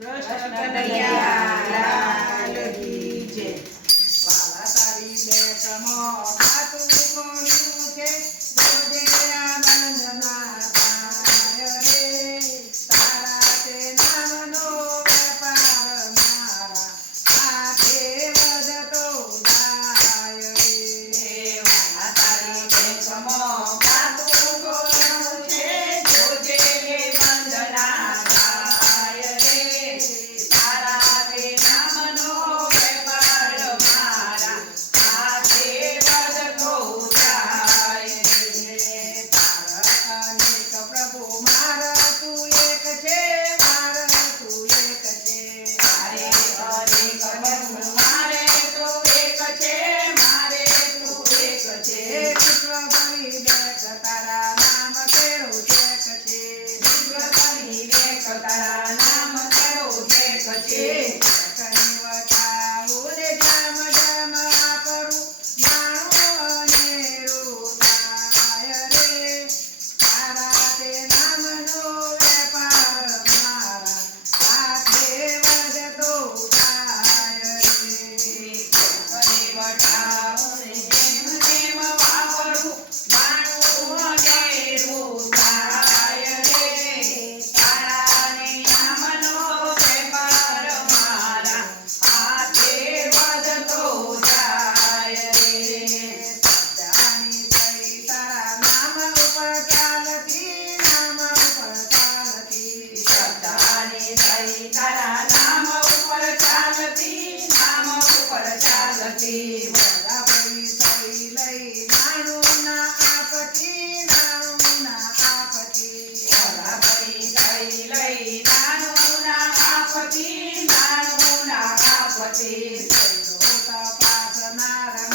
કૃષ્ણ કનૈયા લાલ કી જય. વાલા તારી ને સમો cantarán. તારા નામ ઉપર ચાલતી નામ ઉપર ચાલતી વડા પૈસા લઈ નાણું ના આપતી નાણું ના આપતી વડા પૈસા લઈ નાણું ના આપતી નાણું ના આપતી પાસ નારા